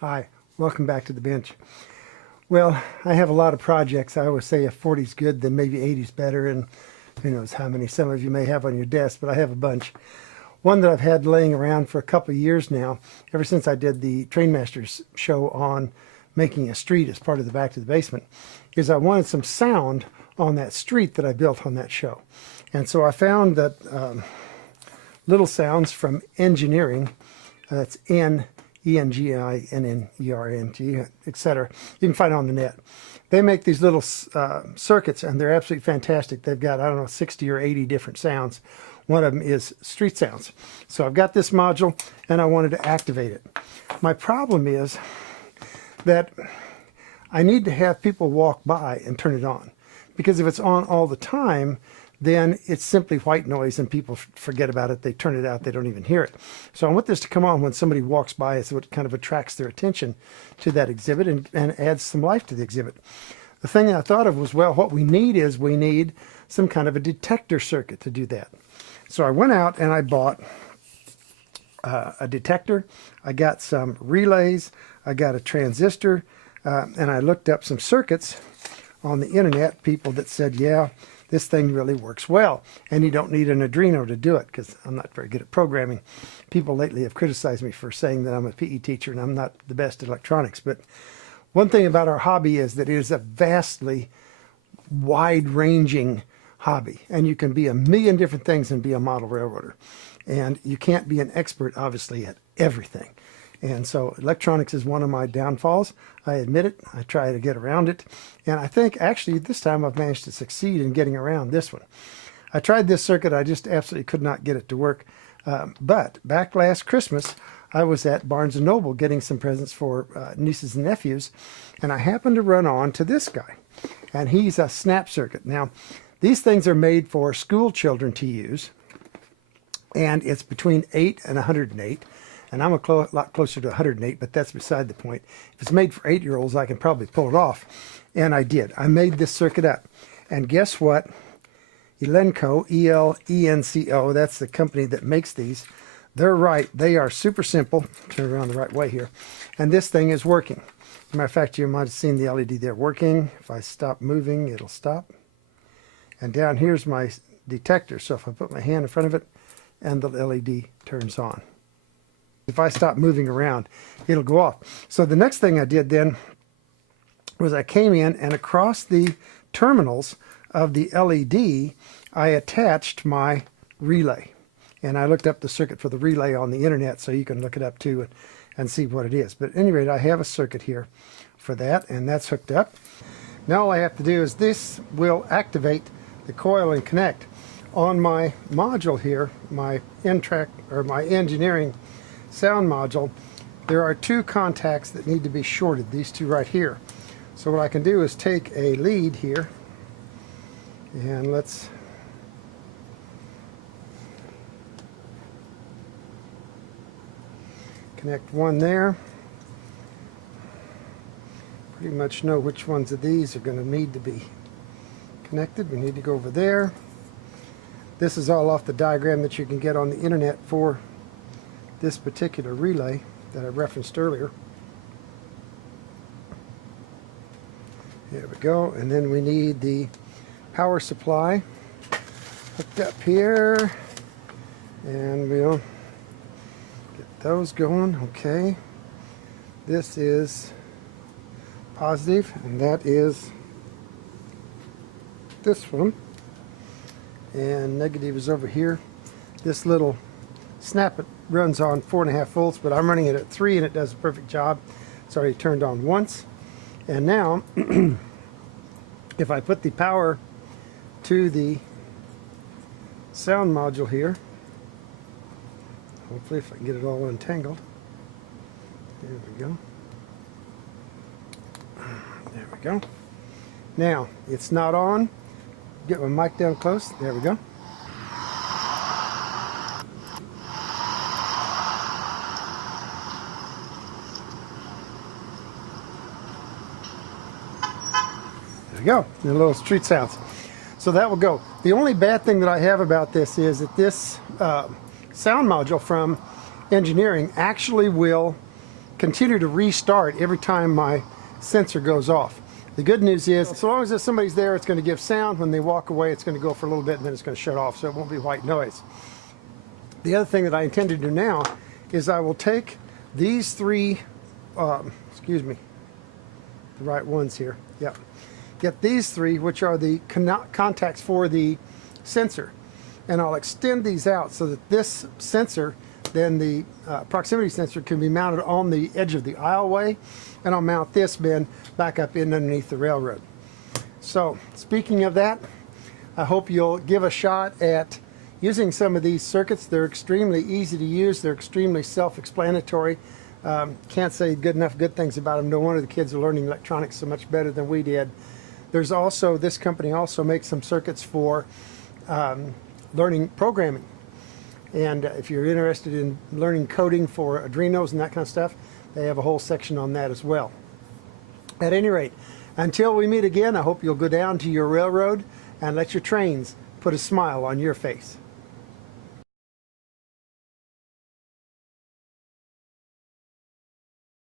Hi, welcome back to the bench. Well, I have a lot of projects. I always say if 40 is good, then maybe 80 is better, and who knows how many some of you may have on your desk, but I have a bunch. One that I've had laying around for a couple of years now, ever since I did the Trainmasters show on making a street as part of the Back to the Basement, is I wanted some sound on that street that I built on that show. And so I found that Little Sounds from Engineering, that's ENGINNERNG, etc. You can find it on the net. They make these little circuits, and they're absolutely fantastic. They've got, I don't know, 60 or 80 different sounds. One of them is street sounds. So I've got this module, and I wanted to activate it. My problem is that I need to have people walk by and turn it on. Because if it's on all the time, then it's simply white noise and people forget about it. They turn it out. They don't even hear it. So I want this to come on when somebody walks by, so it kind of attracts their attention to that exhibit and adds some life to the exhibit. The thing I thought of was, well, what we need some kind of a detector circuit to do that. So I went out and I bought a detector. I got some relays. I got a transistor. And I looked up some circuits on the internet, people that said, yeah, this thing really works well, and you don't need an Arduino to do it, because I'm not very good at programming. People lately have criticized me for saying that I'm a PE teacher and I'm not the best at electronics, but one thing about our hobby is that it is a vastly wide-ranging hobby, and you can be a million different things and be a model railroader, and you can't be an expert, obviously, at everything. And so electronics is one of my downfalls. I admit it. I try to get around it. And I think actually this time I've managed to succeed in getting around this one. I tried this circuit. I just absolutely could not get it to work. But back last Christmas, I was at Barnes & Noble getting some presents for nieces and nephews. And I happened to run on to this guy. And he's a snap circuit. Now, these things are made for school children to use. And it's between 8 and 108. And I'm a lot closer to 108, but that's beside the point. If it's made for 8-year-olds, I can probably pull it off. And I did. I made this circuit up. And guess what? Elenco, E-L-E-N-C-O, that's the company that makes these. They're right. They are super simple. Turn it around the right way here. And this thing is working. As a matter of fact, you might have seen the LED there working. If I stop moving, it'll stop. And down here's my detector. So if I put my hand in front of it, and the LED turns on. If I stop moving around, it'll go off. So the next thing I did then was I came in, and across the terminals of the LED, I attached my relay. And I looked up the circuit for the relay on the internet, so you can look it up too and see what it is. But at any rate, I have a circuit here for that, and that's hooked up. Now all I have to do is this will activate the coil and connect. On my module here, my N-track or my engineering sound module, there are two contacts that need to be shorted, these two right here. So what I can do is take a lead here, and let's connect one there. Pretty much know which ones of these are going to need to be connected. We need to go over there. This is all off the diagram that you can get on the internet for this particular relay that I referenced earlier. There we go. And then we need the power supply hooked up here, and we'll get those going. Okay, this is positive, and that is this one, and negative is over here. This little snap, it runs on 4.5 volts, but I'm running it at 3, and it does a perfect job. It's already turned on once. And now if I put the power to the sound module here, hopefully if I can get it all untangled, there we go, there we go. Now it's not on. Get my mic down close, there we go. There we go, the little street sounds. So that will go. The only bad thing that I have about this is that this sound module from engineering actually will continue to restart every time my sensor goes off. The good news is, as long as somebody's there, it's going to give sound. When they walk away, it's going to go for a little bit, and then it's going to shut off, so it won't be white noise. The other thing that I intend to do now is I will take these three, excuse me, the right ones here, yep. Get these three, which are the contacts for the sensor, and I'll extend these out so that this sensor, then the proximity sensor, can be mounted on the edge of the aisleway, and I'll mount this bin back up in underneath the railroad. So speaking of that, I hope you'll give a shot at using some of these circuits. They're extremely easy to use. They're extremely self-explanatory. Can't say good things about them. No wonder the kids are learning electronics so much better than we did. There's also, this company also makes some circuits for learning programming. And if you're interested in learning coding for Arduinos and that kind of stuff, they have a whole section on that as well. At any rate, until we meet again, I hope you'll go down to your railroad and let your trains put a smile on your face.